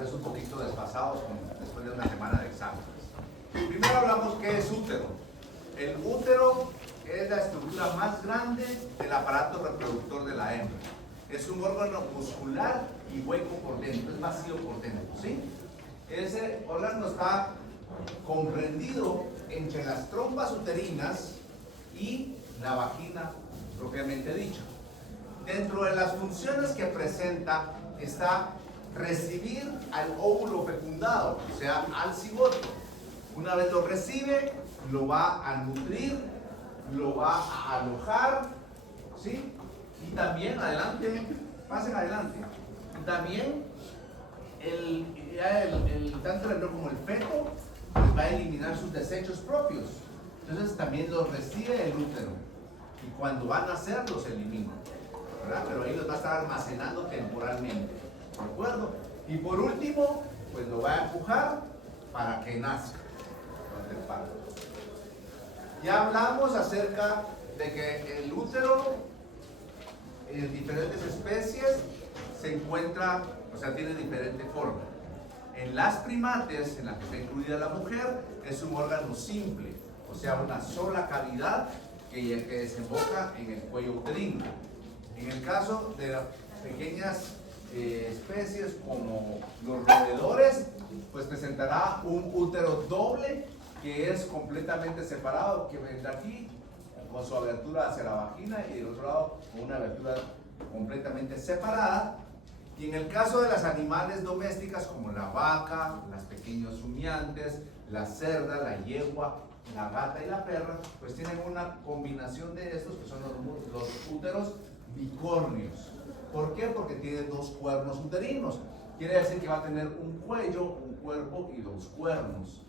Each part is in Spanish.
vez un poquito desfasados después de una semana de exámenes. Primero hablamos qué es útero. El útero es la estructura más grande del aparato reproductor de la hembra. Es un órgano muscular y hueco por dentro, es vacío por dentro, ¿sí? Ese órgano está comprendido entre las trompas uterinas y la vagina propiamente dicha. Dentro de las funciones que presenta está recibir al óvulo fecundado, o sea, al cigoto. Una vez lo recibe, lo va a nutrir, lo va a alojar, ¿sí? Y también, adelante, pasen adelante. También tanto el embrión como el feto pues va a eliminar sus desechos propios. Entonces también los recibe el útero. Y cuando van a nacer los elimina, ¿verdad? Pero ahí los va a estar almacenando temporalmente, ¿de acuerdo? Y por último, pues lo va a empujar para que nazca durante el parto. Ya hablamos acerca de que el útero en diferentes especies se encuentra, o sea, tiene diferente forma. En las primates, en la que está incluida la mujer, es un órgano simple, o sea, una sola cavidad que desemboca en el cuello uterino. En el caso de las pequeñas especies como los roedores, pues presentará un útero doble que es completamente separado, que vendrá aquí con su abertura hacia la vagina y del otro lado con una abertura completamente separada. Y en el caso de las animales domésticas como la vaca, las pequeños rumiantes, la cerda, la yegua, la gata y la perra, pues tienen una combinación de estos que son los úteros bicórneos. ¿Por qué? Porque tiene dos cuernos uterinos. Quiere decir que va a tener un cuello, un cuerpo y dos cuernos.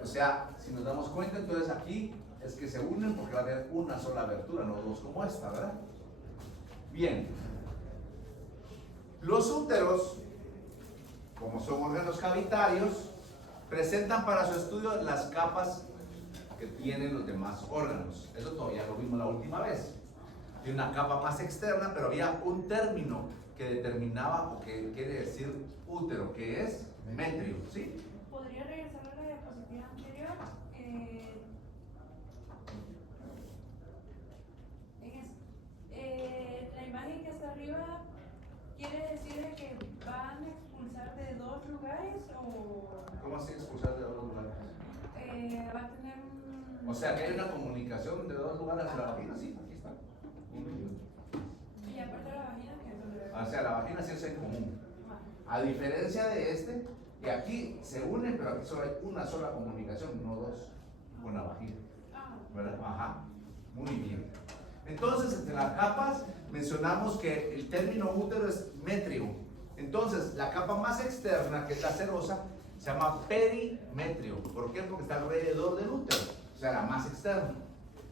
O sea, si nos damos cuenta, entonces aquí es que se unen porque va a tener una sola abertura, no dos como esta, ¿verdad? Bien. Los úteros, como son órganos cavitarios, presentan para su estudio las capas que tienen los demás órganos. Eso todavía lo vimos la última vez. Tiene una capa más externa, pero había un término que determinaba o que quiere decir útero, que es metrio, ¿sí? ¿Podría regresar a la diapositiva anterior? La imagen que está arriba quiere decir de que van a expulsar de dos lugares o ¿Cómo así expulsar de dos lugares? va a tener un... O sea, que hay una comunicación de dos lugares hacia la vagina, sí, aquí está. Y aparte de la vagina, que es donde... O sea, la vagina sí es en común. A diferencia de este, que aquí se unen, pero aquí solo hay una sola comunicación, no dos, con la vagina. ¿Verdad? Ajá, muy bien. Entonces, entre las capas, mencionamos que el término útero es metrio. Entonces, la capa más externa, que es la serosa, se llama perimetrio. ¿Por qué? Porque está alrededor del útero, o sea, la más externa,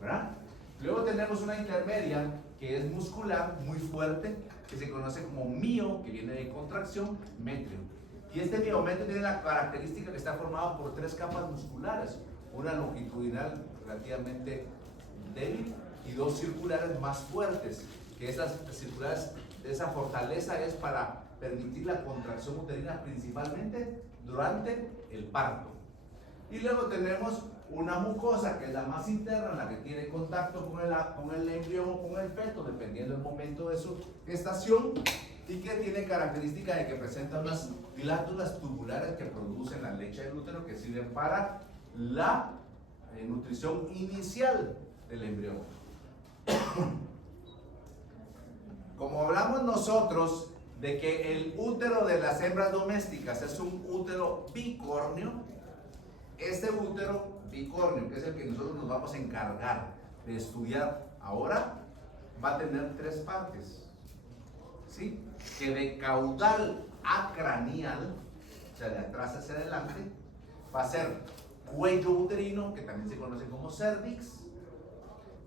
¿verdad? Luego tenemos una intermedia, que es muscular, muy fuerte, que se conoce como mio, que viene de contracción, metrio. Y este miometrio tiene la característica que está formado por tres capas musculares, una longitudinal relativamente débil y dos circulares más fuertes, que esas circulares, esa fortaleza es para permitir la contracción uterina principalmente durante el parto. Y luego tenemos una mucosa, que es la más interna, la que tiene contacto con el embrión o con el feto, dependiendo del momento de su gestación, y que tiene característica de que presenta unas glándulas tubulares que producen la leche del útero, que sirven para la nutrición inicial del embrión. Como hablamos nosotros de que el útero de las hembras domésticas es un útero bicórneo, este útero bicórneo, que es el que nosotros nos vamos a encargar de estudiar ahora, va a tener tres partes, ¿sí? Que de caudal a craneal, o sea, de atrás hacia adelante, va a ser cuello uterino, que también se conoce como cervix,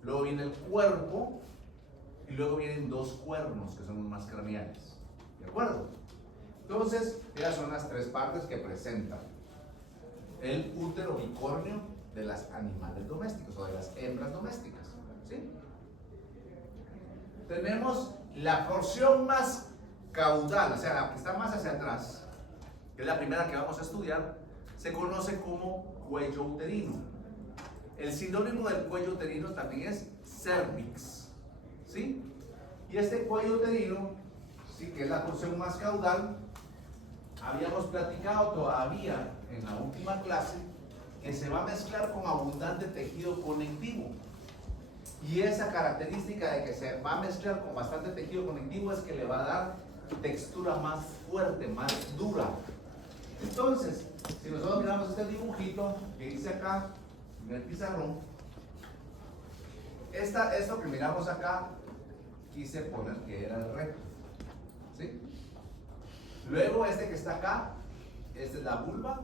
luego viene el cuerpo, y luego vienen dos cuernos, que son los más craneales, ¿de acuerdo? Entonces, esas son las tres partes que presentan el útero bicórneo de las animales domésticos o de las hembras domésticas, ¿sí? Tenemos la porción más caudal, o sea, la que está más hacia atrás, que es la primera que vamos a estudiar, se conoce como cuello uterino. El sinónimo del cuello uterino también es cervix, ¿sí? Y este cuello uterino, sí, que es la porción más caudal, habíamos platicado todavía en la última clase que se va a mezclar con abundante tejido conectivo. Y esa característica de que se va a mezclar con bastante tejido conectivo es que le va a dar textura más fuerte, más dura. Entonces, si nosotros miramos este dibujito que hice acá en el pizarrón, esto que miramos acá, quise poner que era el recto, ¿sí? Luego este que está acá, esta es la vulva,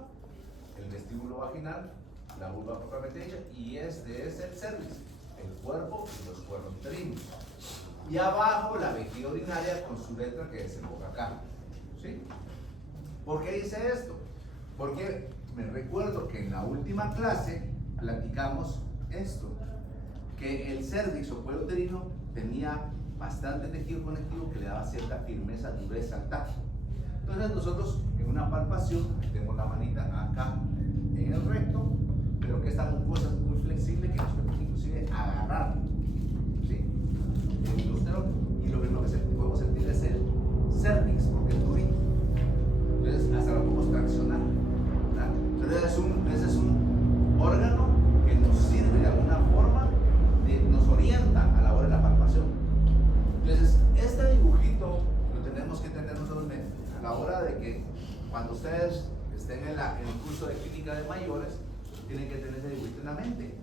el vestíbulo vaginal, la vulva propiamente dicha, y este es el cervix, el cuerpo y los cuernos uterinos. Y abajo la vejiga urinaria con su letra que desemboca acá, ¿sí? ¿Por qué hice esto? Porque me recuerdo que en la última clase platicamos esto, que el cervix o cuello uterino tenía bastante tejido conectivo que le daba cierta firmeza, dureza al tacto. Entonces nosotros en una palpación metemos la manita acá en el recto, pero que esta mucosa es muy flexible que nos permite inclusive agarrar, ¿sí?, el útero, y lo primero que podemos sentir es el cervix porque es durito. Entonces hasta lo podemos traccionar, ¿verdad? Entonces ese es un órgano que nos sirve de alguna forma, nos orienta a la hora de la palpación. Entonces este dibujito lo tenemos que tener nosotros a la hora de que cuando ustedes estén en el curso de clínica de mayores, tienen que tener ese dibujito en la mente.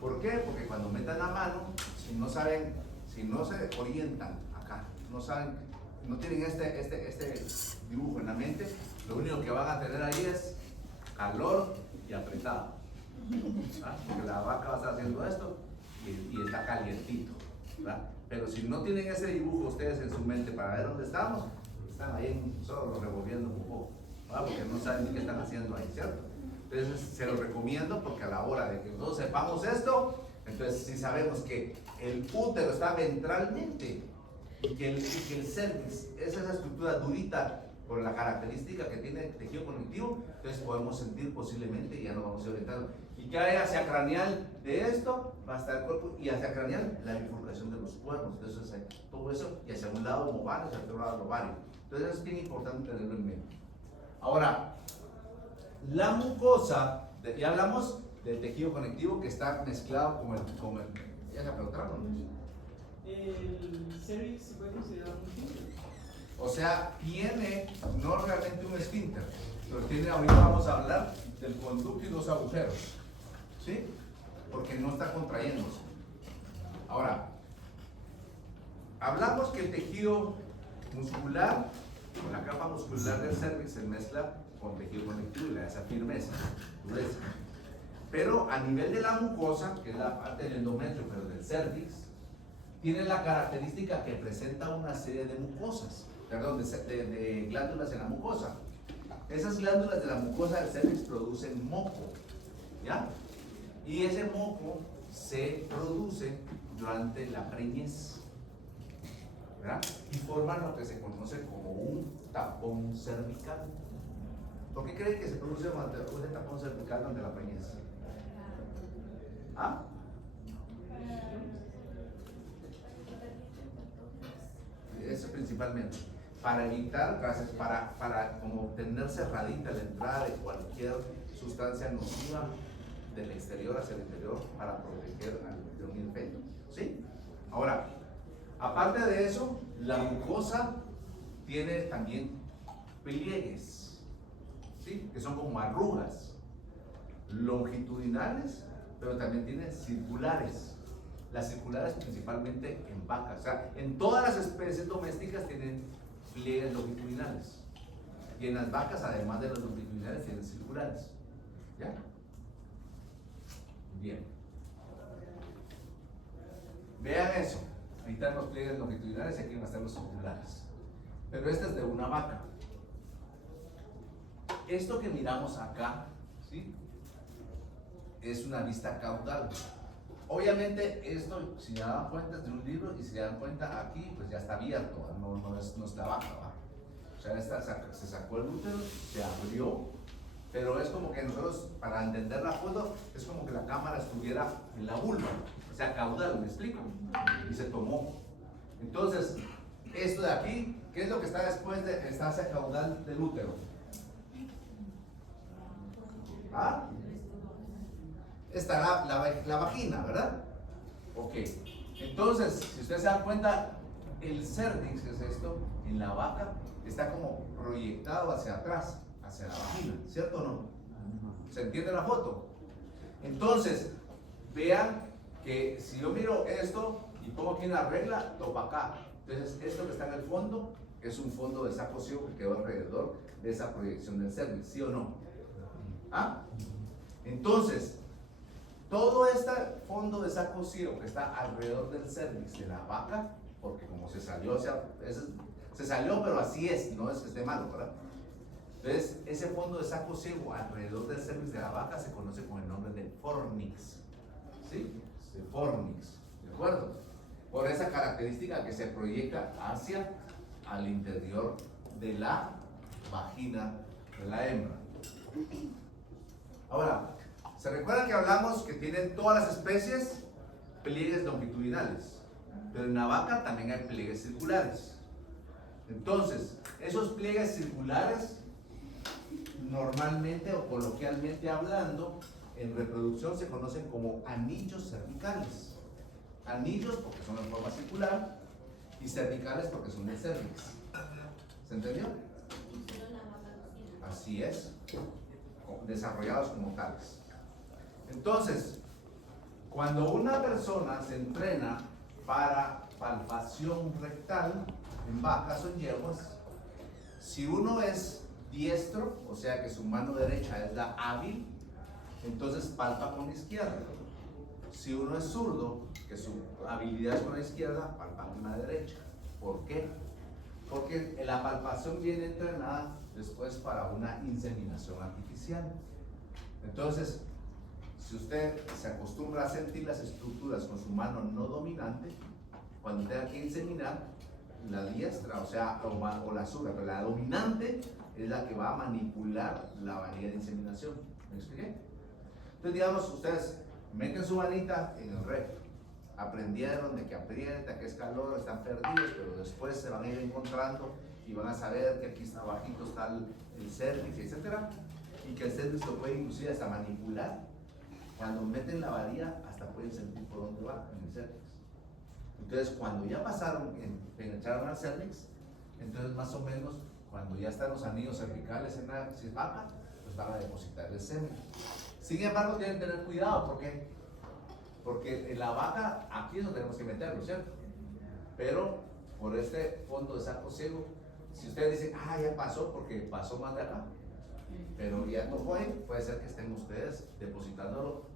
¿Por qué? Porque cuando metan la mano, si no saben, si no se orientan acá, no saben, no tienen este dibujo en la mente, lo único que van a tener ahí es calor y apretado, ¿verdad? Porque la vaca va a estar haciendo esto y está calientito, ¿verdad? Pero si no tienen ese dibujo ustedes en su mente para ver dónde estamos, están ahí solo revolviendo un poco, ¿verdad? Porque no saben ni qué están haciendo ahí, ¿cierto? Entonces se los recomiendo porque a la hora de que nosotros sepamos esto, entonces si sabemos que el útero está ventralmente y que el cervix es esa estructura durita por la característica que tiene el tejido conectivo, entonces podemos sentir posiblemente y ya nos vamos a ir orientando. Y que hay hacia craneal de esto, va a estar el cuerpo, y hacia craneal la bifurcación de los cuernos. Entonces todo eso, y hacia un lado ovario, hacia otro lado ovario. Entonces es bien importante tenerlo en mente. Ahora, la mucosa, ya hablamos del tejido conectivo que está mezclado con el ya se preguntaron. El cervix se puede considerar un esfínter. O sea, tiene no realmente un esfínter, pero tiene, ahorita vamos a hablar del conducto y dos agujeros, ¿sí? Porque no está contrayéndose. Ahora, hablamos que el tejido muscular, con la capa muscular del cervix se mezcla con tejido conectivo y le da esa firmeza, dureza. Pero a nivel de la mucosa, que es la parte del endometrio, pero del cervix, tiene la característica que presenta una serie de mucosas, perdón, de glándulas en la mucosa. Esas glándulas de la mucosa del cervix producen moco, ¿ya? Y ese moco se produce durante la preñez, ¿verdad? Y forman lo que se conoce como un tapón cervical. ¿Por qué creen que se produce un tapón cervical durante la preñez? ¿Ah? Eso principalmente. Para evitar gases, para como tener cerradita la entrada de cualquier sustancia nociva del exterior hacia el interior para proteger al embrión y el feto, ¿sí? Ahora, aparte de eso, la mucosa tiene también pliegues, ¿sí?, que son como arrugas longitudinales, pero también tiene circulares. Las circulares principalmente en vacas, o sea, en todas las especies domésticas tienen pliegues longitudinales, y en las vacas, además de los longitudinales, tienen circulares, ¿ya? Bien, vean eso. Ahí están los pliegues longitudinales y aquí van a estar los circulares, pero este es de una vaca. Esto que miramos acá, ¿sí?, es una vista caudal. Obviamente esto, si se dan cuenta, es de un libro, y si se dan cuenta aquí, pues ya está abierto, no es la vaca, ¿va? O sea, se sacó el útero, se abrió, pero es como que nosotros, para entender la foto, es como que la cámara estuviera en la vulva, o sea, caudal, ¿me explico? Y se tomó. Entonces, esto de aquí, ¿qué es lo que está después de esta hacia caudal del útero? ¿Ah? Está la vagina, ¿verdad? Ok. Entonces, si ustedes se dan cuenta, el cervix, que es esto, en la vaca, está como proyectado hacia atrás, hacia la vagina, ¿cierto o no? ¿Se entiende la foto? Entonces, vean que si yo miro esto y pongo aquí una regla, topa acá. Entonces, esto que está en el fondo es un fondo de saco ciego que quedó alrededor de esa proyección del cervix, ¿sí o no? ¿Ah? Entonces, todo este fondo de saco ciego que está alrededor del cervix de la vaca, porque como se salió, se salió, pero así es, no es que esté malo, ¿verdad? Entonces, ese fondo de saco ciego alrededor del cervix de la vaca se conoce con el nombre de fornix, ¿sí? De fornix, ¿de acuerdo? Por esa característica que se proyecta hacia al interior de la vagina de la hembra. Ahora, ¿se recuerdan que hablamos que tienen todas las especies pliegues longitudinales? Pero en la vaca también hay pliegues circulares. Entonces, esos pliegues circulares, normalmente o coloquialmente hablando, en reproducción se conocen como anillos cervicales. Anillos porque son en forma circular y cervicales porque son del cervix. ¿Se entendió? Así es, desarrollados como tales. Entonces, cuando una persona se entrena para palpación rectal en vacas o en yeguas, si uno es diestro, o sea que su mano derecha es la hábil, entonces palpa con la izquierda. Si uno es zurdo, que su habilidad es con la izquierda, palpa con la derecha. ¿Por qué? Porque la palpación viene entrenada después para una inseminación artificial. Entonces, si usted se acostumbra a sentir las estructuras con su mano no dominante, cuando tenga que inseminar, la diestra, o sea, o la zurda, pero la dominante es la que va a manipular la varilla de inseminación. ¿Me expliqué? Entonces, digamos, ustedes meten su manita en el recto, aprendieron de que aprieta, que es calor, están perdidos, pero después se van a ir encontrando y van a saber que aquí está abajito está el cervix, etcétera, y que el cervix lo puede inclusive hasta manipular. Cuando meten la varilla, hasta pueden sentir por dónde va en el cervix. Entonces, cuando ya pasaron, penetraron al cervix, entonces más o menos, cuando ya están los anillos cervicales en la vaca, pues van a depositar el semen. Sin embargo, tienen que tener cuidado, ¿por qué? Porque en la vaca, aquí es donde tenemos que meterlo, ¿cierto? Pero por este fondo de saco ciego, si ustedes dicen, ah, ya pasó, porque pasó más de acá, pero ya no fue, puede ser que estén ustedes depositándolo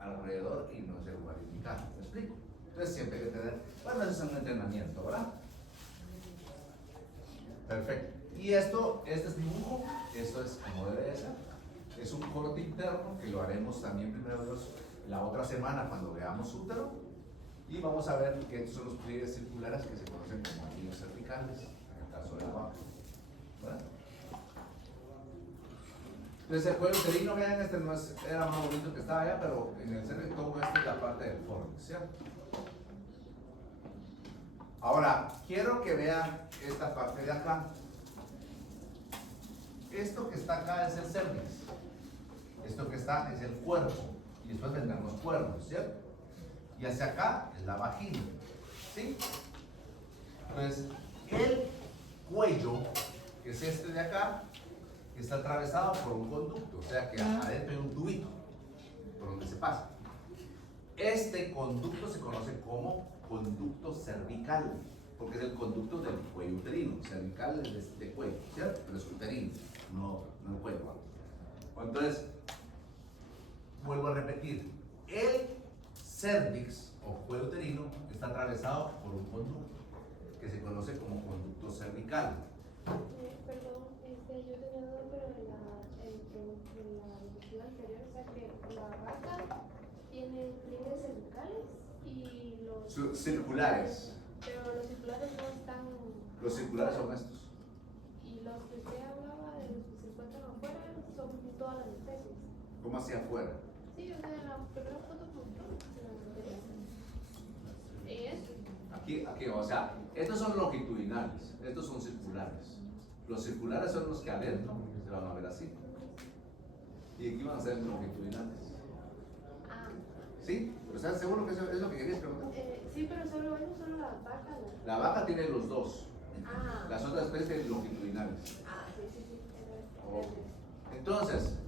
alrededor y no es el lugar indicado. ¿Me explico? Entonces siempre hay que tener, bueno, eso es un entrenamiento, ¿verdad? Perfecto. Y este es dibujo, esto es como debe de ser. Es un corte interno que lo haremos también primero Dios la otra semana cuando veamos útero. Y vamos a ver que estos son los pliegues circulares que se conocen como anillos cervicales, en el caso de la vaca. ¿Verdad? Entonces el cuello uterino, vean, este no es, era más bonito que estaba allá, pero en el cervix todo esto es la parte del fornix, ¿cierto? Ahora, quiero que vean esta parte de acá. Esto que está acá es el cervix. Esto que está es el cuerpo. Y después vendrán los cuernos, ¿cierto? Y hacia acá es la vagina, ¿sí? Entonces, el cuello, que es este de acá, está atravesado por un conducto, o sea que adentro hay un tubito por donde se pasa. Este conducto se conoce como conducto cervical, porque es el conducto del cuello uterino. Cervical es de cuello, ¿cierto? Pero es uterino, no el cuello. Entonces, vuelvo a repetir, el cervix o cuello uterino está atravesado por un conducto que se conoce como conducto cervical. Perdón, yo tenía duda, pero en la diapositiva anterior, o sea que la vaca tiene pliegues cervicales y los Circulares. Pero los circulares no están. Los circulares son estos. Y los que usted hablaba de los que se encuentran afuera son todas las especies. ¿Cómo hacia afuera? Sí, o sea, en la primera foto que mostró, en la anterior. Eso. Aquí, o sea, estos son longitudinales, estos son circulares. Los circulares son los que adentro se van a ver así. Y aquí van a ser longitudinales. Ah. ¿Sí? ¿Pero estás seguro que eso es lo que querías preguntar? Sí, pero solo eso, solo la vaca. La vaca tiene los dos. Ah. Las otras especies tienen longitudinales. Ah, sí. Ok. Entonces,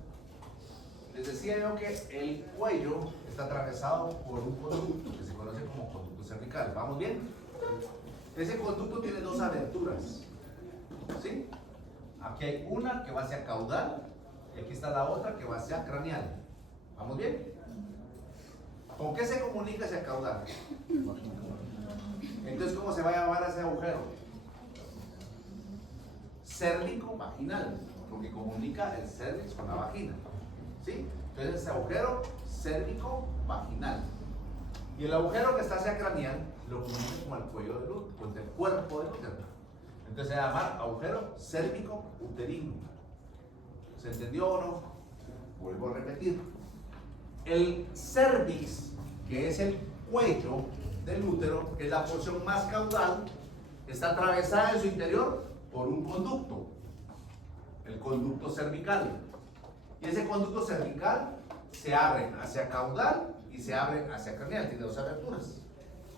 les decía yo que el cuello está atravesado por un conducto que se conoce como conducto cervical. ¿Vamos bien? Ese conducto tiene dos aberturas. ¿Sí? Aquí hay una que va hacia caudal y aquí está la otra que va hacia craneal. ¿Vamos bien? ¿Con qué se comunica hacia caudal? Entonces, ¿cómo se va a llamar ese agujero? Cérvico vaginal, porque comunica el cervix con la vagina. ¿Sí? Entonces, ese agujero cérvico vaginal. Y el agujero que está hacia craneal lo comunica con el cuello del útero, con el cuerpo del útero. Entonces se va a llamar agujero cérvico uterino. ¿Se entendió o no? Vuelvo a repetir. El cervix, que es el cuello del útero, que es la porción más caudal, está atravesada en su interior por un conducto, el conducto cervical. Y ese conducto cervical se abre hacia caudal y se abre hacia craneal, tiene dos aberturas.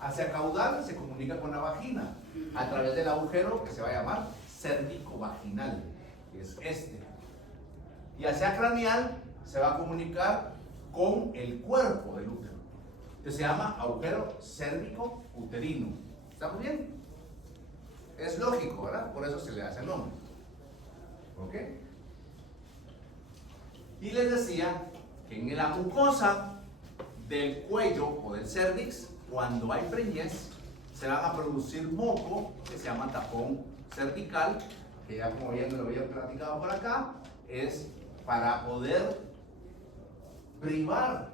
Hacia caudal se comunica con la vagina a través del agujero que se va a llamar cérvico vaginal, que es este. Y hacia craneal se va a comunicar con el cuerpo del útero, que se llama agujero cérvico uterino. ¿Estamos bien? Es lógico, ¿verdad? Por eso se le hace el nombre. ¿Ok? Y les decía que en la mucosa del cuello o del cervix, cuando hay preñez, se van a producir moco, que se llama tapón cervical, que ya como bien lo había platicado por acá, es para poder privar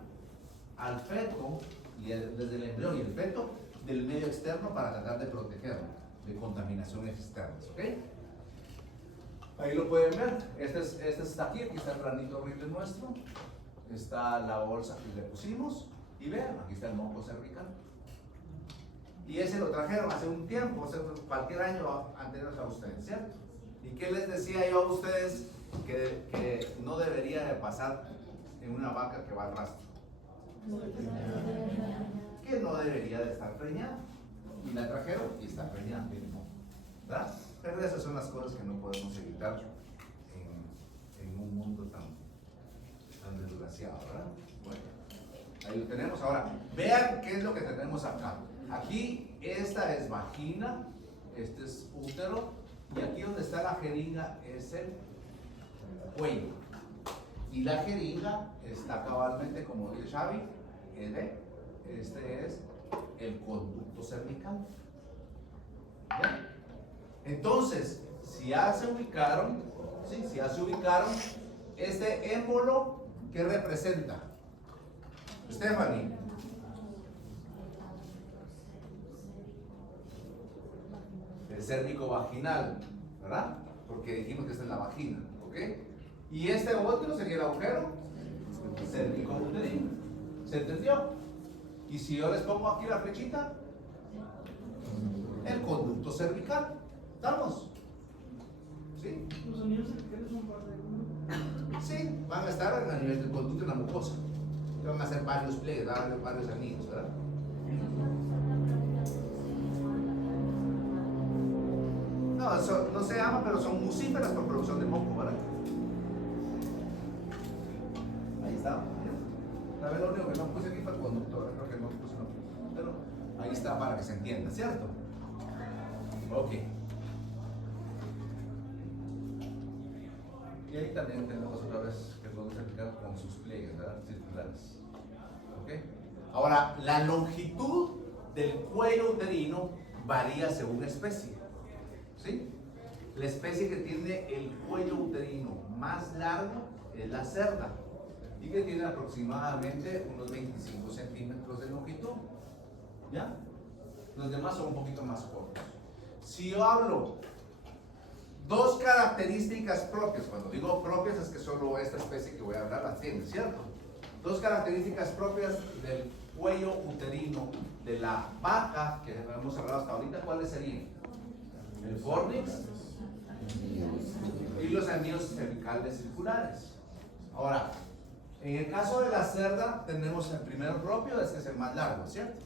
al feto, desde el embrión y el feto, del medio externo para tratar de protegerlo de contaminaciones externas. ¿Ok? Ahí lo pueden ver. Este está aquí está el granito horrible nuestro, está la bolsa que le pusimos, y vean, aquí está el moco cervical. Y ese lo trajeron hace un tiempo, o sea, cualquier año anterior a ustedes, ¿cierto? ¿Y qué les decía yo a ustedes que no debería de pasar en una vaca que va al rastro? Que no debería de estar preñada. Y la trajeron y está preñada, ¿verdad? Pero esas son las cosas que no podemos evitar en un mundo tan desgraciado, ¿verdad? Bueno, ahí lo tenemos. Ahora, vean qué es lo que tenemos acá. Aquí, esta es vagina, este es útero, y aquí donde está la jeringa es el cuello. Y la jeringa está cabalmente, como dice Xavi, este es el conducto cervical. ¿Ya? Entonces, si ya se ubicaron, ¿sí? Si ya se ubicaron, este émbolo, ¿qué representa? Stephanie. El cérvico vaginal, ¿verdad? Porque dijimos que está en la vagina, ¿ok? Y este otro sería el agujero cérvico uterino. ¿Se entendió? Y si yo les pongo aquí la flechita, el conducto cervical. ¿Estamos? ¿Sí? Los sonidos cervicales son parte de uno. Sí, van a estar a nivel del conducto en la mucosa. Van a hacer varios pliegues, varios anillos, ¿verdad? No, no se llama, pero son mucíferas por producción de moco, ¿verdad? Ahí está. La verdad, lo único que no puse aquí fue el conductor, creo que no puse no. Pero ahí está para que se entienda, ¿cierto? Ok. Y ahí también tenemos otra vez que podemos aplicar con sus pliegues, ¿verdad? Circulares. ¿Ok? Ahora, la longitud del cuello uterino varía según especie. ¿Sí? La especie que tiene el cuello uterino más largo es la cerda y que tiene aproximadamente unos 25 centímetros de longitud. ¿Ya? Los demás son un poquito más cortos. Si yo hablo dos características propias. Cuando digo propias es que solo esta especie que voy a hablar las tiene, ¿cierto? Dos características propias del cuello uterino de la vaca, que hemos hablado hasta ahorita. ¿Cuáles serían? El fornix y los anillos cervicales circulares. Ahora, en el caso de la cerda, tenemos el primero propio, este es el más largo, ¿cierto?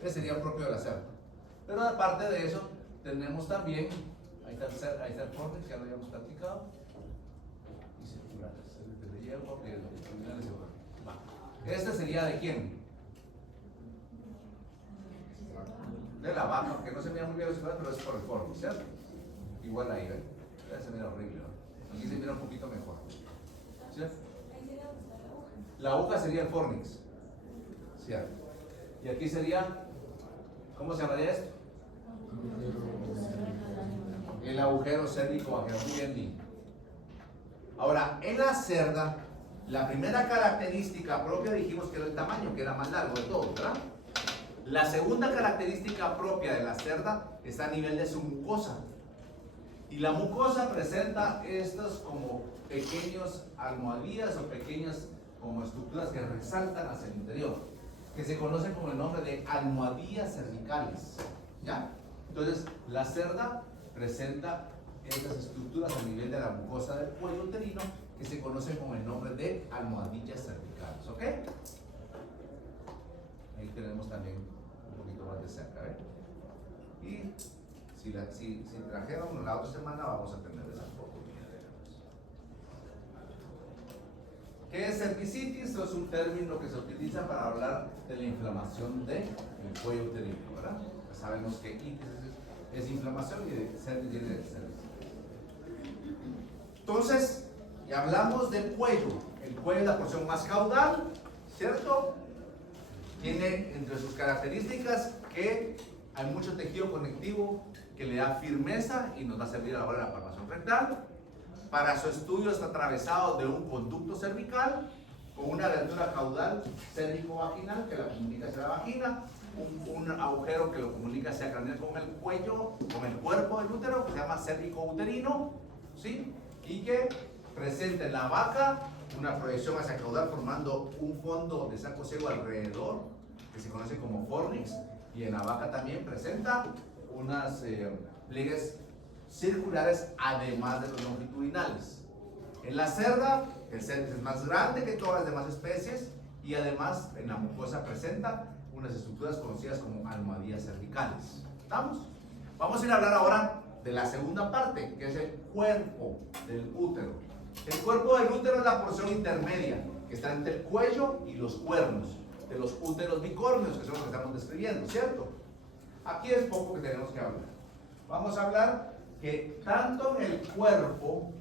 Ese sería el propio de la cerda. Pero aparte de eso, tenemos también, ahí está el fornix, ya lo habíamos platicado, y circulares. Este sería de quién? De la vaca, aunque no se mira muy bien, pero es por el fornix, ¿cierto? Igual ahí, ¿ven? Se mira horrible, ¿no? Aquí se mira un poquito mejor, ¿cierto? La aguja sería el fornix, ¿cierto? Y aquí sería, ¿cómo se llamaría esto? El agujero cérvico vaginal. Muy bien, Di. Ahora, en la cerda, la primera característica propia dijimos que era el tamaño, que era más largo de todo, ¿verdad? La segunda característica propia de la cerda está a nivel de su mucosa. Y la mucosa presenta estos como pequeños almohadillas o pequeñas como estructuras que resaltan hacia el interior, que se conocen con el nombre de almohadillas cervicales, ¿ya? Entonces, la cerda presenta estas estructuras a nivel de la mucosa del cuello uterino que se conocen con el nombre de almohadillas cervicales, ¿ok? Ahí tenemos también un poquito más de cerca, ¿eh? Y si trajeron la otra semana vamos a tener esa oportunidad. ¿Qué es cervicitis? Es un término que se utiliza para hablar de la inflamación del cuello uterino, ¿verdad? Pues sabemos que itis es inflamación y de cervix viene de cervix. Entonces, ya hablamos del cuello. El cuello es la porción más caudal, ¿cierto? Tiene entre sus características que hay mucho tejido conectivo que le da firmeza y nos va a servir a la hora de la palpación rectal. Para su estudio está atravesado de un conducto cervical con una abertura caudal cérvico-vaginal que la comunica hacia la vagina, un agujero que lo comunica hacia craneal con el cuello, con el cuerpo del útero, que se llama cérvico-uterino, ¿sí? Y que presenta en la vaca una proyección hacia caudal formando un fondo de saco ciego alrededor, que se conoce como fornix, y en la vaca también presenta unas pliegues circulares además de los longitudinales. En la cerda, el cervix es más grande que todas las demás especies y además en la mucosa presenta unas estructuras conocidas como almohadillas cervicales. ¿Estamos? Vamos a ir a hablar ahora de la segunda parte, que es el cuerpo del útero. El cuerpo del útero es la porción intermedia que está entre el cuello y los cuernos de los úteros bicornios, que son los que estamos describiendo, ¿cierto? Aquí es poco que tenemos que hablar. Vamos a hablar que tanto en el cuerpo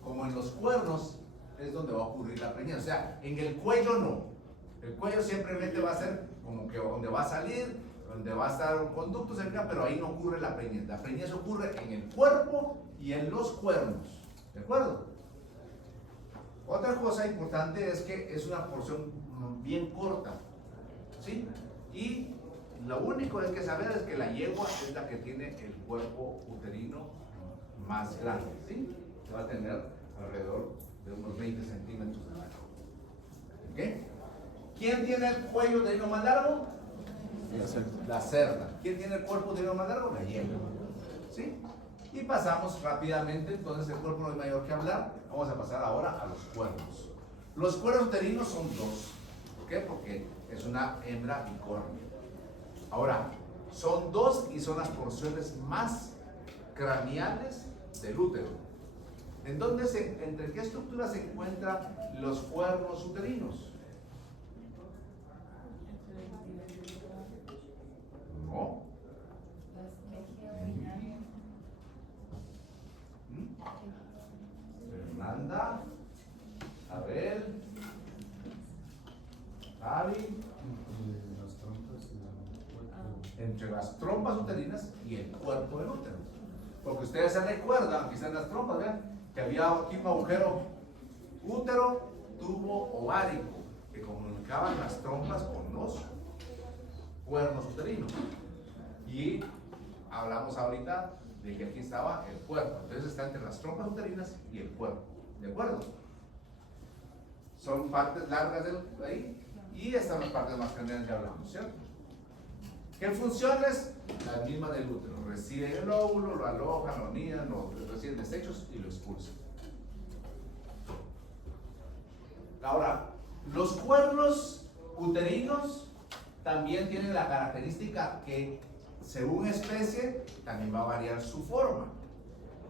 como en los cuernos es donde va a ocurrir la preñez. O sea, en el cuello no. El cuello simplemente va a ser como que donde va a salir, donde va a estar un conducto cerca, pero ahí no ocurre la preñez. La preñez ocurre en el cuerpo y en los cuernos. ¿De acuerdo? Otra cosa importante es que es una porción bien corta, ¿sí? Y lo único que hay que saber es que la yegua es la que tiene el cuerpo uterino más grande, ¿sí? Que va a tener alrededor de unos 20 centímetros de largo. ¿Ok? ¿Quién tiene el cuello uterino más largo? La cerda. ¿Quién tiene el cuerpo uterino más largo? La yegua. ¿Sí? Y pasamos rápidamente, entonces el cuerpo no es mayor que hablar. Vamos a pasar ahora a los cuernos. Los cuernos uterinos son dos. ¿Por qué? Porque es una hembra bicornio. Ahora, son dos y son las porciones más craneales del útero. ¿Entre qué estructura se encuentran los cuernos uterinos? No. Fernanda, Abel, Javi, entre las trompas uterinas y el cuerpo del útero. Porque ustedes se recuerdan, quizás en las trompas, vean, que había aquí un agujero útero, tubo ovárico, que comunicaban las trompas con los cuernos uterinos. Y hablamos ahorita de que aquí estaba el cuerpo. Entonces está entre las trompas uterinas y el cuerpo. ¿De acuerdo? Son partes largas de ahí y estas son las partes más grandes que hablamos, ¿cierto? ¿Qué funciones? Las mismas del útero. Recibe el óvulo, lo alojan, lo anidan, lo reciben desechos y lo expulsan. Ahora, los cuernos uterinos también tienen la característica que, según especie, también va a variar su forma.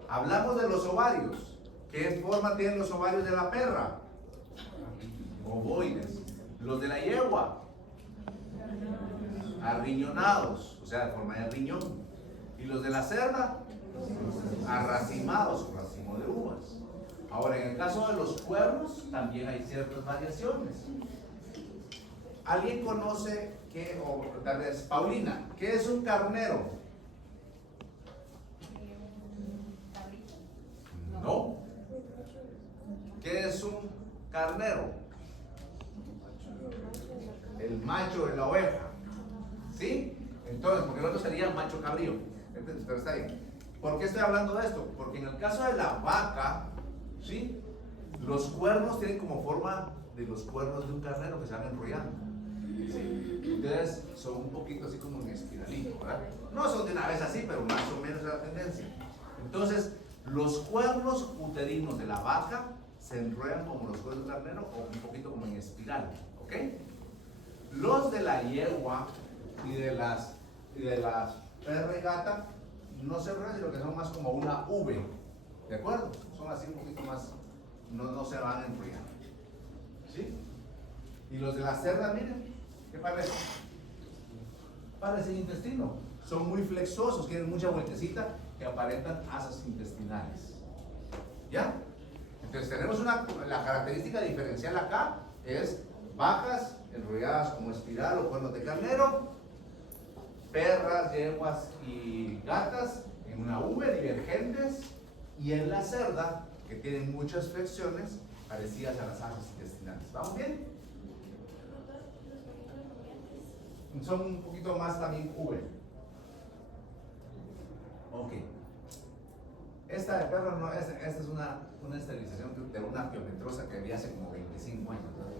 Hablamos de los ovarios. ¿Qué forma tienen los ovarios de la perra? Ovoides. Los de la yegua, arriñonados, o sea, de forma de riñón. Y los de la cerda, arracimados, racimo de uvas. Ahora, en el caso de los cuernos, también hay ciertas variaciones. ¿Alguien conoce qué, o tal vez Paulina, qué es un carnero? No. ¿Qué es un carnero? El macho de la oveja. ¿Sí? Entonces, porque el otro sería macho cabrío. Pero está bien. ¿Por qué estoy hablando de esto? Porque en el caso de la vaca, ¿sí? Los cuernos tienen como forma de los cuernos de un carnero que se van enrollando. ¿Sí? Entonces, son un poquito así como en espiralito, ¿verdad? No son de una vez así, pero más o menos es la tendencia. Entonces, los cuernos uterinos de la vaca se enrollan como los cuernos del carnero o un poquito como en espiral, ¿ok? Los de la yegua y de las perra y gata no se enrollan, sino que son más como una V, ¿de acuerdo? Son así un poquito más, no se van a enrollar, ¿sí? Y los de la cerda, miren, ¿qué parece? Parece intestino, son muy flexosos, tienen mucha vueltecita que aparentan asas intestinales, ¿ya? Entonces tenemos la característica diferencial acá es vacas enrolladas como espiral o cuernos de carnero, perras, yeguas y gatas en una V divergentes, y en la cerda que tienen muchas flexiones parecidas a las asas intestinales. ¿Vamos bien? Son un poquito más también V. Ok. Esta de perro no, esta es una esterilización de una piometrosa que había hace como 25 años, ¿no?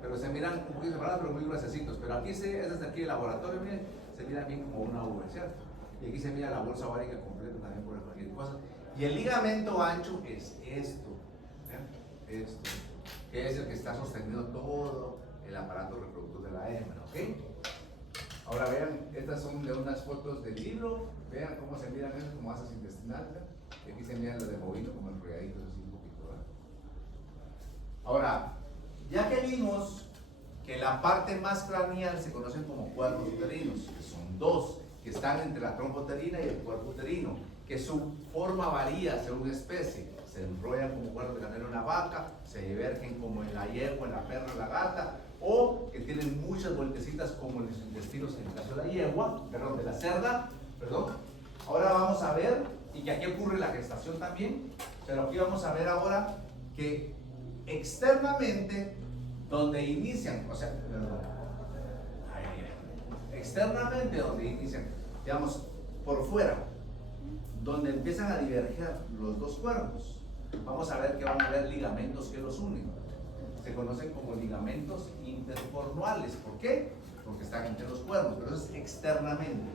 Pero se miran un poquito separadas, pero muy gruesecitos. Pero aquí es desde aquí el laboratorio, miren, se mira bien como una V, ¿cierto? Y aquí se mira la bolsa ovárica completa también por cualquier cosa. Y el ligamento ancho es esto, ¿eh? Esto, que es el que está sosteniendo todo el aparato reproductor de la hembra, ¿ok? Ahora vean, estas son de unas fotos del libro, vean cómo se miran esas como asas intestinales, ¿eh? Y aquí se miran las de bovino como enrolladitos así un poquito, ¿verdad? Ahora, ya que vimos que la parte más craneal se conocen como cuernos uterinos, que son dos, que están entre la trompa uterina y el cuerpo uterino, que su forma varía según especie, se enrollan como cuernos de carnero en la vaca, se divergen como en la yegua, en la perra, en la gata, o que tienen muchas vueltecitas como en los intestinos en el caso de la yegua, perdón, de la cerda, perdón. Ahora vamos a ver, y que aquí ocurre la gestación también, pero aquí vamos a ver ahora que externamente, donde inician, o sea, externamente donde inician, digamos, por fuera, donde empiezan a diverger los dos cuernos, vamos a ver que van a haber ligamentos que los unen. Se conocen como ligamentos intercornuales. ¿Por qué? Porque están entre los cuernos, pero eso es externamente.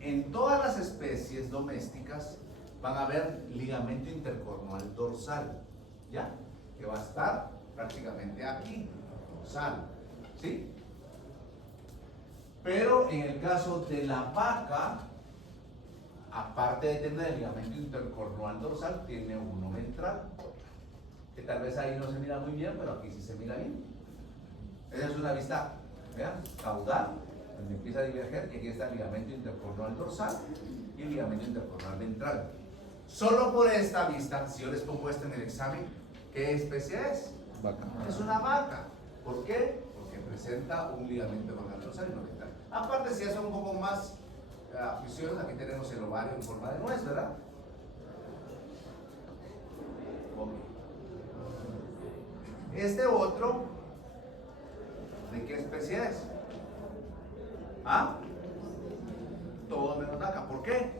En todas las especies domésticas van a haber ligamento intercornual dorsal, ¿ya? Que va a estar prácticamente aquí, dorsal, ¿sí? Pero en el caso de la vaca, aparte de tener el ligamento intercornual dorsal, tiene uno ventral, que tal vez ahí no se mira muy bien, pero aquí sí se mira bien. Esa es una vista, vean, caudal, donde empieza a diverger, y aquí está el ligamento intercornual dorsal y el ligamento intercornual ventral. Solo por esta vista, si yo les pongo esto en el examen, ¿qué especie es? Vaca. Es una vaca. ¿Por qué? Porque presenta un ligamento intercornual dorsal y no ventral. Aparte, si son un poco más fusiones, aquí tenemos el ovario en forma de nuez, ¿verdad? Este otro, ¿de qué especie es? ¿Ah? Todo menos vaca. ¿Por qué?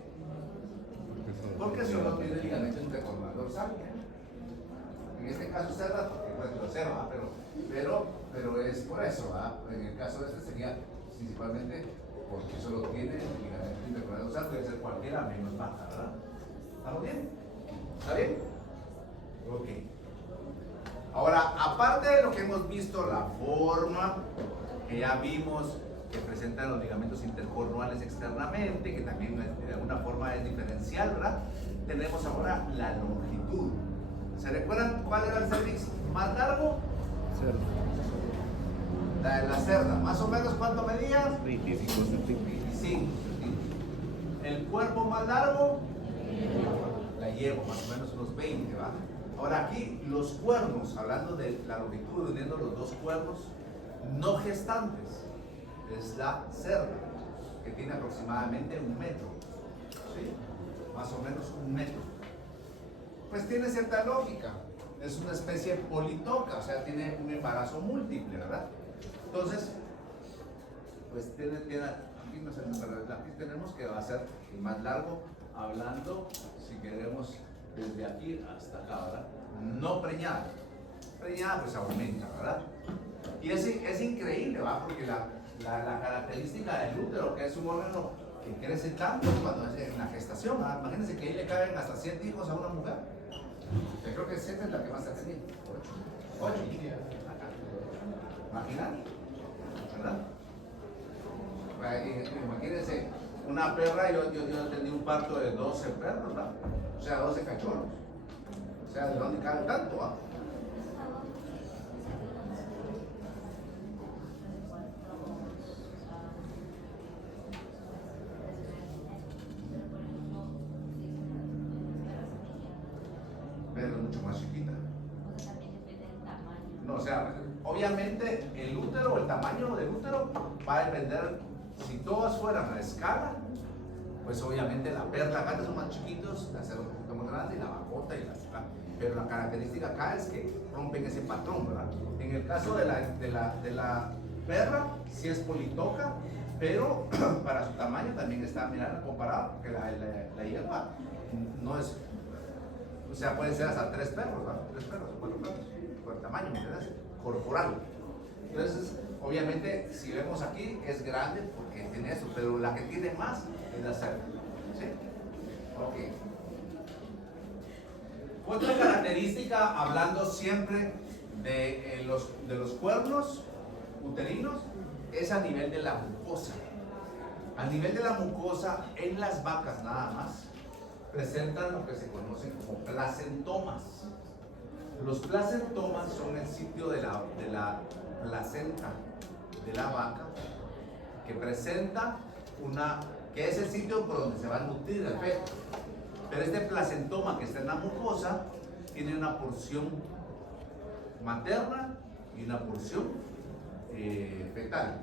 solo tiene ligamento intercornual dorsal. En este caso cerda, porque pues lo observa, pero es por eso, ¿verdad? En el caso de este sería principalmente porque solo tiene ligamento intercornual dorsal, puede ser cualquiera menos baja, ¿verdad? ¿Estamos bien? ¿Está bien? Ok. Ahora, aparte de lo que hemos visto, la forma que ya vimos que presentan los ligamentos intercornuales externamente, que también de alguna forma es diferencial, ¿verdad? Tenemos ahora la longitud. ¿Se recuerdan cuál era el cervix más largo? La de la cerda. ¿Más o menos cuánto medía? 25 centímetros. 25. El cuerpo más largo, la llevo, más o menos unos 20, ¿va? Ahora aquí, los cuernos, hablando de la longitud, uniendo los dos cuernos no gestantes, es la cerda, que tiene aproximadamente 1 metro, ¿sí? Más o menos 1 metro. Pues tiene cierta lógica, es una especie politoca, o sea, tiene un embarazo múltiple, ¿verdad? Entonces, pues aquí tenemos que va a ser el más largo, hablando, si queremos, desde aquí hasta acá, ¿verdad? No preñada. Preñada pues aumenta, ¿verdad? Y es increíble, ¿verdad? Porque la característica del útero, que es un órgano que crece tanto cuando es en la gestación, ¿verdad? Imagínense que ahí le caben hasta 7 hijos a una mujer. Yo creo que 7 es la que más ha tenido. 8. Imagínate, ¿verdad? Imagínense, una perra, yo atendí un parto de 12 perros, ¿verdad? O sea, 12 cachorros. O sea, ¿de dónde cabe tanto, ah? Pero es mucho más chiquita. No, o sea, obviamente el útero, el tamaño del útero va a depender, si todas fueran a escala, pues obviamente la perla acá son más chiquitos, la cerda un poquito más grande, y la bacota y la cerda. Pero la característica acá es que rompen ese patrón, ¿verdad? En el caso de la perra, sí es politoca, pero para su tamaño también está, mirad, comparado, porque la hierba no es, o sea, puede ser hasta 3 perros, ¿verdad? 3 perros, 4 perros, por el tamaño, ¿me entiendes? Corporal. Entonces, obviamente, si vemos aquí, es grande porque tiene eso, pero la que tiene más es la cerda. ¿Sí? Ok. Otra característica, hablando siempre de los cuernos uterinos, es a nivel de la mucosa. A nivel de la mucosa, en las vacas nada más, presentan lo que se conocen como placentomas. Los placentomas son el sitio de la placenta de la vaca que presenta que es el sitio por donde se va a nutrir el feto. Pero este placentoma que está en la mucosa tiene una porción materna y una porción fetal.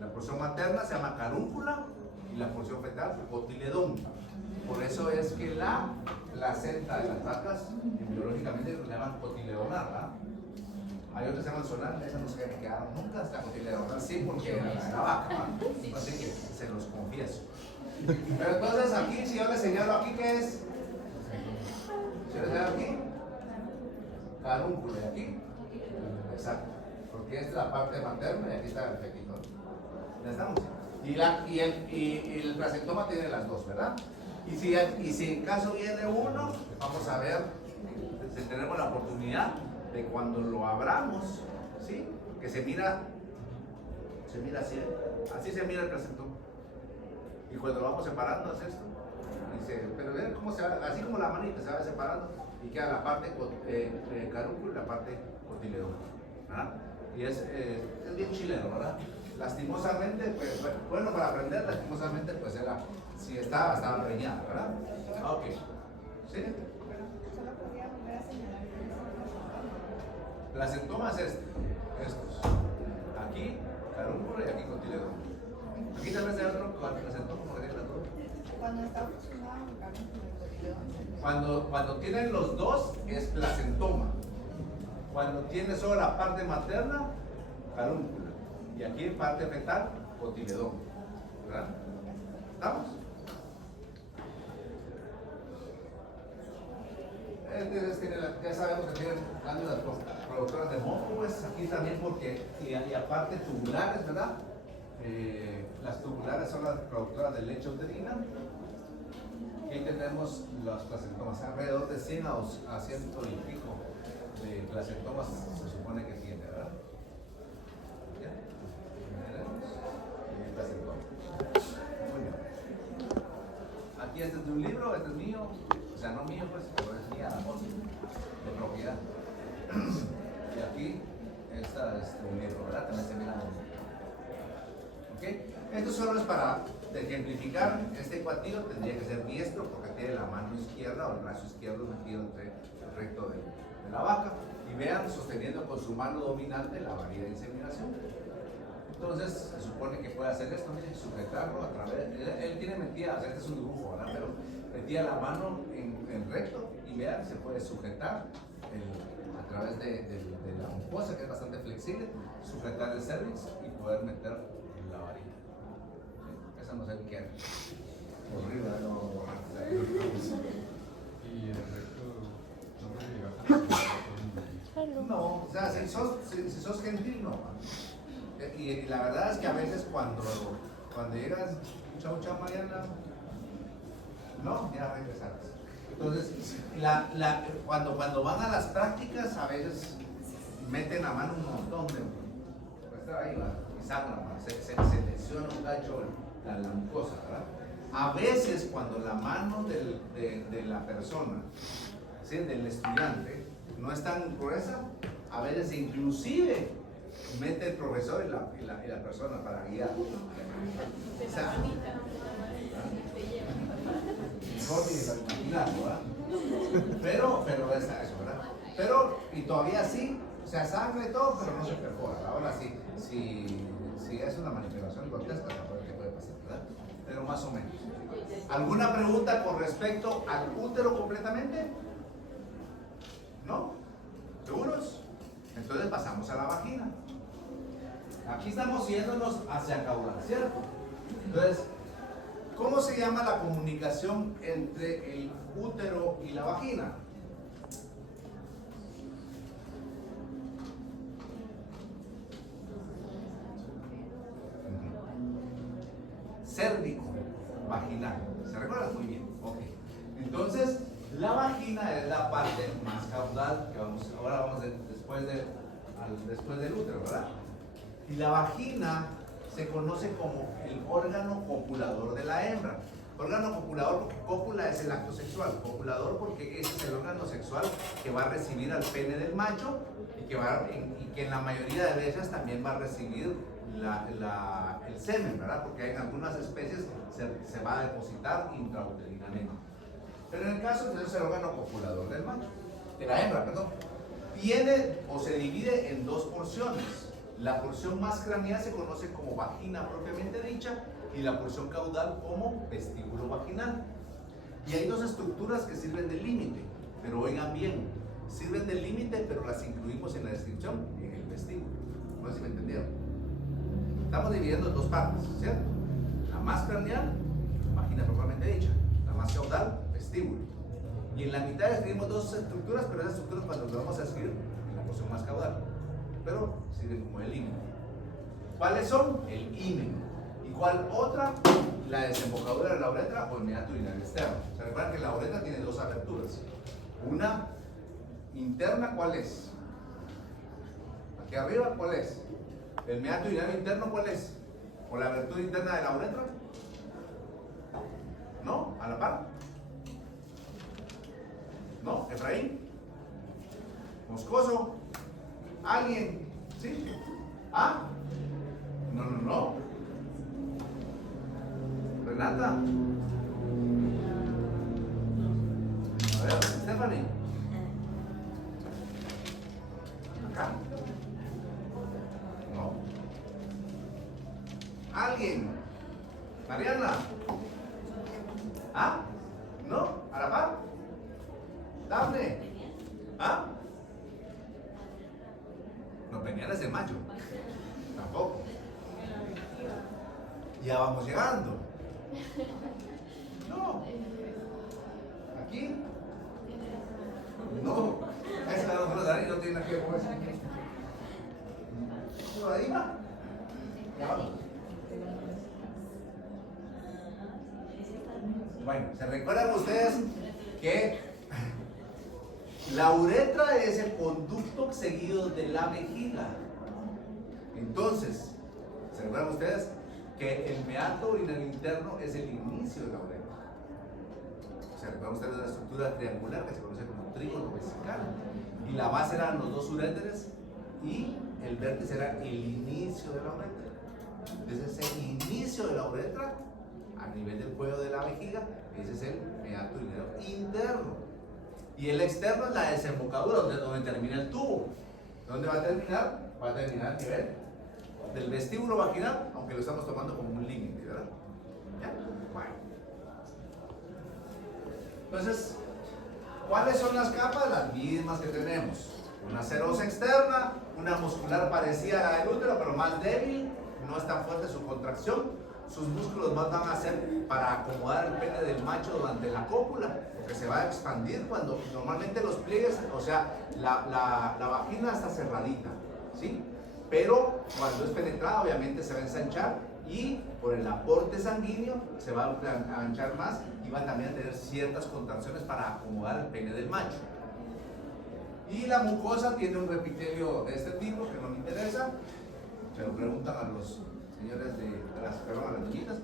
La porción materna se llama carúncula y la porción fetal cotiledón. Por eso es que la placenta de las vacas biológicamente lo llaman cotiledonal, ¿verdad? Hay otros que se llaman sonar, esas no se me quedaron nunca, hasta cotiledonal sí, porque era la vaca, ¿verdad? Así que se los confieso. Pero entonces aquí, si yo les señalo aquí, ¿qué es? Si yo les señalo aquí, carúncula, y aquí, exacto, porque esta es la parte materna y aquí está el fetito. ¿Ya estamos? Y el placentoma tiene las dos, ¿verdad? Y si en caso viene uno, vamos a ver si tenemos la oportunidad de cuando lo abramos, ¿sí? Que se mira así se mira el placentoma. Y cuando lo vamos separando es esto. Pero ven cómo se va, así como la manita se va separando y queda la parte carúncula y la parte cotiledón. ¿Verdad? Y es bien chileno, ¿verdad? Lastimosamente, pues bueno para aprender, lastimosamente pues si estaba preñada, ¿verdad? Ok. ¿Sí? Solo podría volver a señalar. Placentomas estos. Aquí, carúncula y aquí cotiledón. Aquí también se ve otro placentoma, por ejemplo. Cuando está fusionado con carúncula y cotiledón. Cuando tienen los dos es placentoma. Cuando tiene solo la parte materna, carúncula. Y aquí en parte fetal, cotiledón. ¿Verdad? ¿Estamos? Ya sabemos que tienen glándulas productoras de moco, pues aquí también porque, y aparte tubulares, ¿verdad? Las tubulares son las productoras de leche uterina. Aquí tenemos los placentomas, alrededor de 100 a 100 y pico de placentomas se supone que tiene, ¿verdad? ¿Ya? Y el placentoma. Muy bien. Aquí este es de un libro, este es mío, o sea, no mío, pues, pero es mía, de propiedad. Y aquí esta es un libro, ¿verdad? También se mira. ¿Ok? Esto solo es para ejemplificar. Este cuatillo tendría que ser diestro porque tiene la mano izquierda o el brazo izquierdo metido entre el recto de la vaca. Y vean, sosteniendo con su mano dominante la varilla de inseminación. Entonces, se supone que puede hacer esto, miren, sujetarlo a través. Él tiene metida, o sea, este es un dibujo, ¿verdad? Pero metía la mano en recto y vean, se puede sujetar a través de la mucosa, que es bastante flexible, sujetar el cervix y poder meter la varilla. ¿Sí? Esa no sé qué era. Horrible, ¿no? Y el recto no, o sea, si sos gentil, no. Y la verdad es que a veces cuando llegas, chau, Mariana, no, ya regresaste. Entonces, cuando van a las prácticas, a veces meten la mano un montón de. Puede estar ahí, y sangra, se lesiona un cacho la mucosa, ¿verdad? A veces, cuando la mano de la persona, ¿sí? Del estudiante, no es tan gruesa, a veces inclusive mete el profesor y la persona para guiar. O sea, mejor ni lo imaginarlo, ¿verdad? Pero es eso, ¿verdad? Pero, y todavía sí, o sea, sangre y todo, pero no se perfora. Ahora sí, si es una manipulación grotesca, ¿qué puede pasar, verdad? Pero más o menos. ¿Alguna pregunta con respecto al útero completamente? ¿No? ¿Seguros? Entonces pasamos a la vagina. Aquí estamos yéndonos hacia caudal, ¿cierto? Entonces, ¿cómo se llama la comunicación entre el útero y la vagina? Cérvico vaginal. ¿Se recuerdan? Muy bien. Ok. Entonces, la vagina es la parte más caudal que ahora vamos después del útero, ¿verdad? Y la vagina se conoce como el órgano copulador de la hembra. Órgano copulador porque cópula es el acto sexual, copulador porque ese es el órgano sexual que va a recibir al pene del macho y que en la mayoría de veces también va a recibir el semen, ¿verdad? Porque en algunas especies se va a depositar intrauterinamente. Pero en el caso de es el órgano copulador del macho, de la hembra, perdón. Tiene o se divide en dos porciones. La porción más craneal se conoce como vagina propiamente dicha y la porción caudal como vestíbulo vaginal. Y hay dos estructuras que sirven de límite, pero oigan bien, sirven de límite, pero las incluimos en la descripción en el vestíbulo. No sé si me entendieron. Estamos dividiendo en dos partes, ¿cierto? La más craneal, vagina propiamente dicha, la más caudal, vestíbulo. Y en la mitad escribimos dos estructuras, pero esas estructuras cuando las vamos a escribir en la porción más caudal. Pero sirven como el himen. ¿Cuáles son? El himen. ¿Y cuál otra? La desembocadura de la uretra o el meato urinario externo. ¿Se recuerdan que la uretra tiene dos aberturas? Una interna, ¿cuál es? Aquí arriba, ¿cuál es? El meato urinario interno, ¿cuál es? ¿O la abertura interna de la uretra? ¿No? ¿A la par? ¿No? ¿Efraín? ¿Moscoso? ¿Alguien? ¿Sí? ¿Ah? No. ¿Renata? A ver, Stephanie. ¿Acá? No. ¿Alguien? ¿Mariana? ¿Ah? ¿No? ¿A la par? ¿Dafne? ¿Ah? No, Peñal es el macho. Tampoco. Ya vamos llegando. No. Aquí. tiene nada que ver con eso. ¿Por ahí va? Ya vamos. Bueno, ¿se recuerdan ustedes que la uretra es el conducto seguido de la vejiga? Entonces, ¿se recuerdan ustedes que el meato urinario interno es el inicio de la uretra? ¿Se recuerdan ustedes de la estructura triangular que se conoce como trígono vesical? Y la base eran los dos uréteres y el vértice era el inicio de la uretra. Entonces, ese inicio de la uretra a nivel del cuello de la vejiga, ese es el meato urinario interno. Y el externo es la desembocadura, donde termina el tubo. ¿Dónde va a terminar? Va a terminar a nivel del vestíbulo vaginal, aunque lo estamos tomando como un límite, ¿verdad? ¿Ya? Bueno. Entonces, ¿cuáles son las capas? Las mismas que tenemos. Una serosa externa, una muscular parecida a la del útero, pero más débil, no es tan fuerte su contracción. Sus músculos más van a ser para acomodar el pene del macho durante la cópula, porque se va a expandir cuando normalmente los pliegues, o sea, la vagina está cerradita, ¿sí? Pero cuando es penetrada, obviamente se va a ensanchar y por el aporte sanguíneo se va a anchar más y va también a tener ciertas contracciones para acomodar el pene del macho. Y la mucosa tiene un epitelio de este tipo que no me interesa, se lo preguntan a los señores a las niñitas,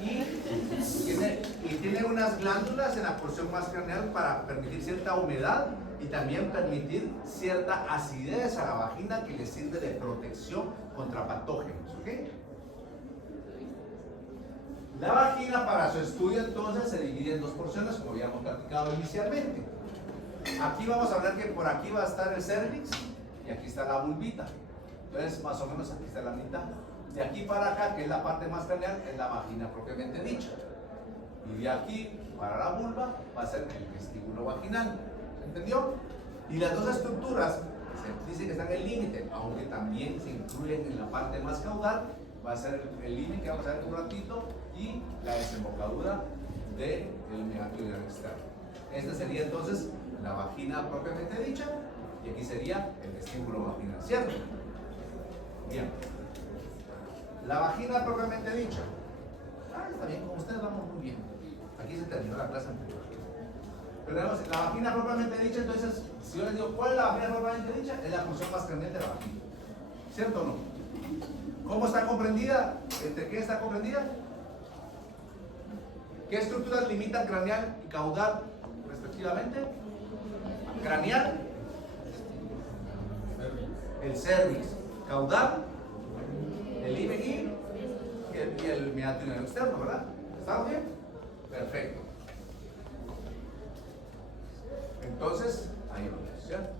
y tiene unas glándulas en la porción más craneal para permitir cierta humedad y también permitir cierta acidez a la vagina que le sirve de protección contra patógenos, ¿ok? La vagina para su estudio entonces se divide en dos porciones, como habíamos platicado inicialmente. Aquí vamos a hablar que por aquí va a estar el cervix y aquí está la vulvita. Entonces más o menos aquí está la mitad. De aquí para acá, que es la parte más craneal, es la vagina propiamente dicha. Y de aquí para la vulva va a ser el vestíbulo vaginal. ¿Se entendió? Y las dos estructuras, se dice que están en el límite, aunque también se incluyen en la parte más caudal, va a ser el límite que vamos a ver en un ratito, y la desembocadura del meato urinario externo. Esta sería entonces la vagina propiamente dicha, y aquí sería el vestíbulo vaginal, ¿cierto? Bien. La vagina propiamente dicha. Está bien, con ustedes vamos muy bien. Aquí se terminó la clase anterior. Pero tenemos la vagina propiamente dicha, entonces, si yo les digo, ¿cuál es la vagina propiamente dicha? Es la función más craneal de la vagina. ¿Cierto o no? ¿Cómo está comprendida? ¿Entre qué está comprendida? ¿Qué estructuras limitan craneal y caudal respectivamente? Craneal, el cervix, caudal, el IMI y el meato urinario externo, ¿verdad? ¿Estamos bien? Perfecto. Entonces, ahí vamos, ¿cierto?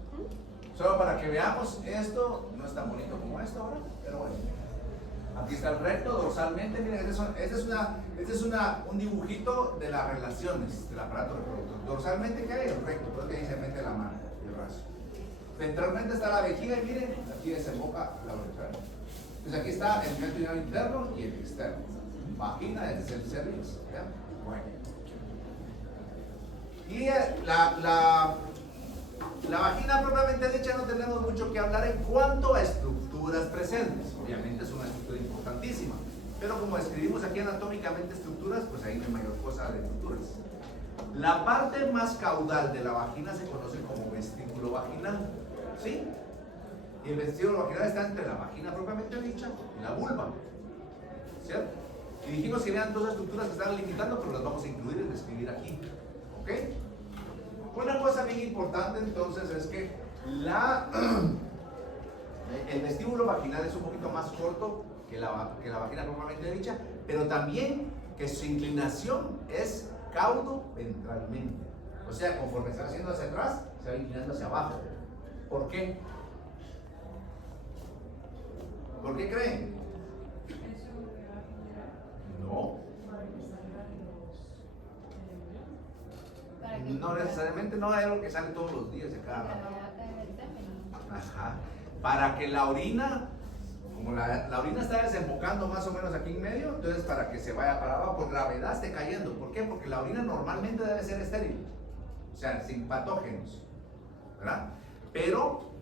Solo para que veamos, esto no es tan bonito como esto ahora, pero bueno. Aquí está el recto, dorsalmente, miren, este es un dibujito de las relaciones del aparato reproductor. Dorsalmente, ¿qué hay? El recto, por eso que ahí se mete la mano y el brazo. Ventralmente está la vejiga y miren, aquí desemboca la uretra. Entonces aquí está el meato urinario interno y el externo. Vagina, este es el cervix. ¿Ya? Bueno. Y la vagina propiamente dicha no tenemos mucho que hablar en cuanto a estructuras presentes. Obviamente es una estructura importantísima. Pero como describimos aquí anatómicamente estructuras, pues ahí no hay mayor cosa de estructuras. La parte más caudal de la vagina se conoce como vestíbulo vaginal. ¿Sí? Y el vestíbulo vaginal está entre la vagina propiamente dicha y la vulva, ¿cierto? Y dijimos que eran dos estructuras que estaban limitando, pero las vamos a incluir y describir aquí, ¿ok? Una cosa bien importante entonces es que el vestíbulo vaginal es un poquito más corto que la vagina propiamente dicha, pero también que su inclinación es caudo-ventralmente. O sea, conforme se va haciendo hacia atrás, se va inclinando hacia abajo. ¿Por qué? ¿Por qué creen? No. No necesariamente, no es algo que sale todos los días de cada rato. Ajá. Para que la orina, como la orina está desembocando más o menos aquí en medio, entonces para que se vaya para abajo, por gravedad esté cayendo. ¿Por qué? Porque la orina normalmente debe ser estéril, o sea, sin patógenos, ¿verdad? Pero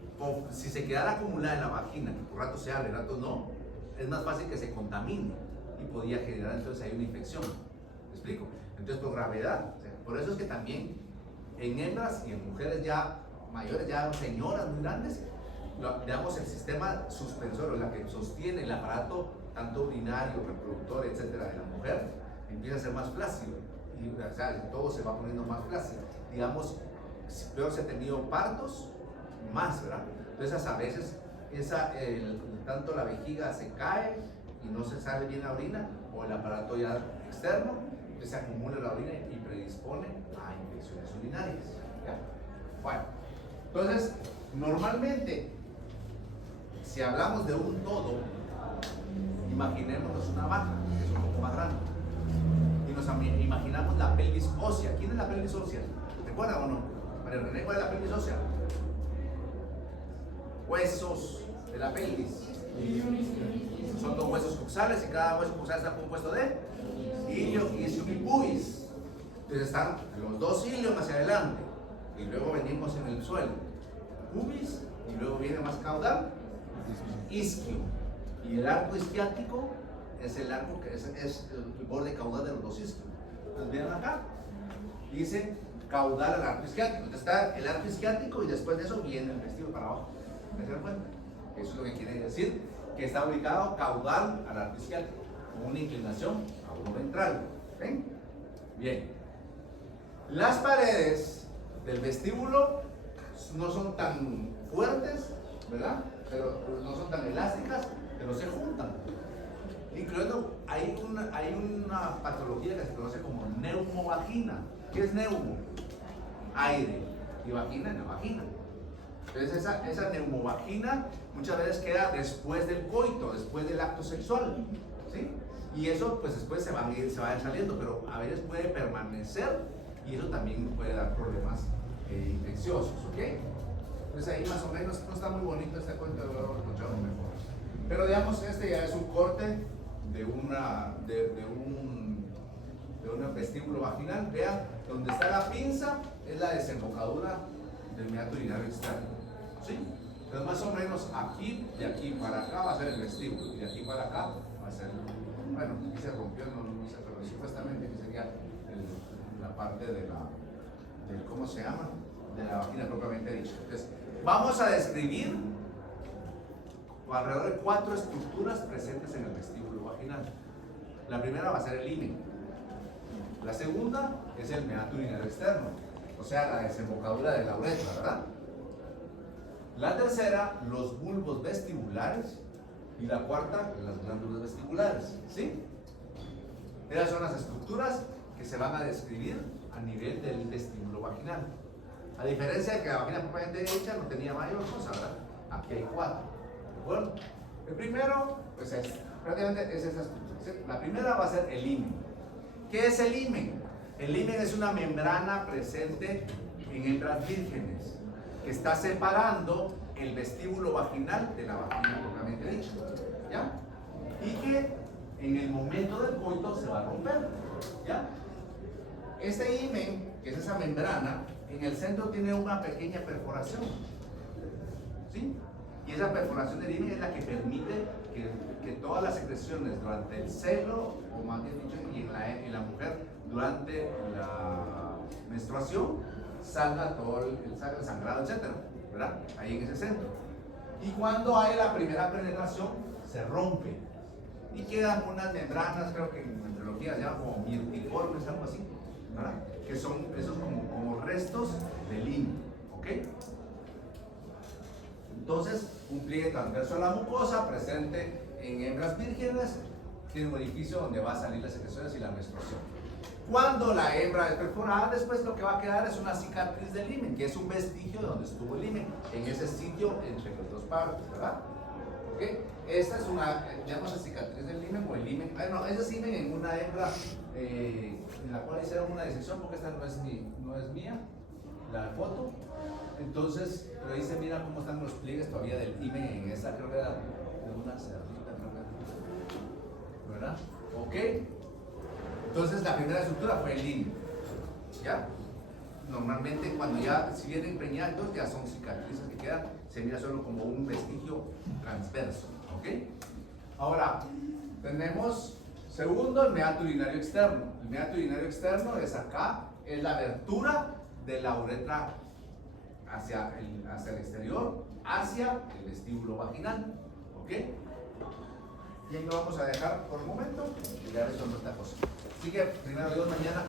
si se quedara acumulada en la vagina, que por rato se abre, rato no, es más fácil que se contamine y podía generar entonces ahí una infección. ¿Me explico? Entonces por gravedad, o sea, por eso es que también en hembras y en mujeres ya mayores, ya señoras muy grandes, digamos el sistema suspensorio, la que sostiene el aparato tanto urinario, reproductor, etcétera, de la mujer, empieza a ser más flácido y o sea, todo se va poniendo más flácido. Digamos, peor se ha tenido partos, más, ¿verdad? Entonces a veces tanto la vejiga se cae y no se sale bien la orina, o el aparato ya externo, entonces se acumula la orina y predispone a infecciones urinarias. ¿Ya? Bueno, entonces normalmente, si hablamos de un todo, imaginémonos una vaca, que es un poco más grande, y nos imaginamos la pelvis ósea. ¿Quién es la pelvis ósea? ¿Recuerdan o no? María René, ¿cuál es la pelvis ósea? Huesos de la pelvis. Son 2 huesos coxales y cada hueso coxal está compuesto de ilio, isquium y pubis. Entonces están los 2 ilios hacia adelante y luego venimos en el suelo. Pubis y luego viene más caudal, isquio. Y el arco isquiático es el arco que es el borde caudal de los 2 isquios. Entonces vienen acá, dice caudal al arco isquiático. Entonces está el arco isquiático y después de eso viene el vestíbulo para abajo. ¿Me dan cuenta? Eso es lo que quiere decir, que está ubicado caudal al arco isquiático, con una inclinación a uno ventral. ¿Ven? Bien. Las paredes del vestíbulo no son tan fuertes, ¿verdad? Pero no son tan elásticas, pero se juntan. Incluyendo, hay una patología que se conoce como neumovagina. ¿Qué es neumo? Aire. Y vagina en la vagina. Entonces esa neumovagina muchas veces queda después del coito, después del acto sexual, ¿sí? Y eso pues después se va a ir saliendo, pero a veces puede permanecer y eso también puede dar problemas infecciosos, ¿ok? Entonces ahí más o menos no está muy bonito este cuento, luego lo escuchamos mejor. Pero digamos, este ya es un corte de un vestíbulo vaginal. Vean, donde está la pinza es la desembocadura del meato urinario externo, ¿sí? Entonces más o menos aquí, de aquí para acá va a ser el vestíbulo y de aquí para acá va a ser, bueno, aquí se rompió, no sé, pero supuestamente aquí sería la parte de ¿cómo se llama? De la vagina propiamente dicha. Entonces, vamos a describir alrededor de 4 estructuras presentes en el vestíbulo vaginal. La primera va a ser el himen. La segunda es el meato urinario externo, o sea, la desembocadura de la uretra, ¿verdad? La tercera, los bulbos vestibulares. Y la cuarta, las glándulas vestibulares, ¿sí? Esas son las estructuras que se van a describir a nivel del vestíbulo vaginal. A diferencia de que la vagina propiamente dicha no tenía mayor cosa, ¿verdad? Aquí hay 4, ¿de acuerdo? El primero, pues prácticamente es esa estructura, ¿sí? La primera va a ser el himen. ¿Qué es el himen? El himen es una membrana presente en hembras vírgenes que está separando el vestíbulo vaginal de la vagina propiamente dicha, ¿ya? Y que en el momento del coito se va a romper, ¿ya? Este himen, que es esa membrana, en el centro tiene una pequeña perforación, ¿sí? Y esa perforación del himen es la que permite que todas las secreciones durante el celo, o más bien dicho, y en la mujer durante la menstruación, salga todo el sangrado, etcétera, ¿verdad? Ahí en ese centro. Y cuando hay la primera penetración, se rompe y quedan unas membranas, creo que en biología se llaman como mirtiformes, algo así, ¿verdad? Que son esos como restos del himen, ¿ok? Entonces, un pliegue transverso a la mucosa presente en hembras vírgenes, tiene un orificio donde va a salir las secreciones y la menstruación. Cuando la hembra es perforada, después lo que va a quedar es una cicatriz del himen, que es un vestigio de donde estuvo el himen, en ese sitio entre los 2 partes, ¿verdad? ¿Ok? Esta es una, llamamos cicatriz del himen o el himen. Bueno, ese es himen en una hembra en la cual hicieron una disección, porque esta no es mía, la foto. Entonces, pero ahí se mira cómo están los pliegues todavía del himen en esa, creo que era de una cerdita, ¿verdad? ¿Ok? Entonces la primera estructura fue el himen, ¿ya? Normalmente cuando ya si viene impregnado, entonces ya son cicatrices que quedan se mira solo como un vestigio transverso, ¿ok? Ahora, tenemos segundo, el meato urinario externo. El meato urinario externo es acá, es la abertura de la uretra hacia el exterior, hacia el vestíbulo vaginal, ¿ok? Y ahí lo vamos a dejar por el momento y ya resolver esta cosa. Así que, primero Dios, mañana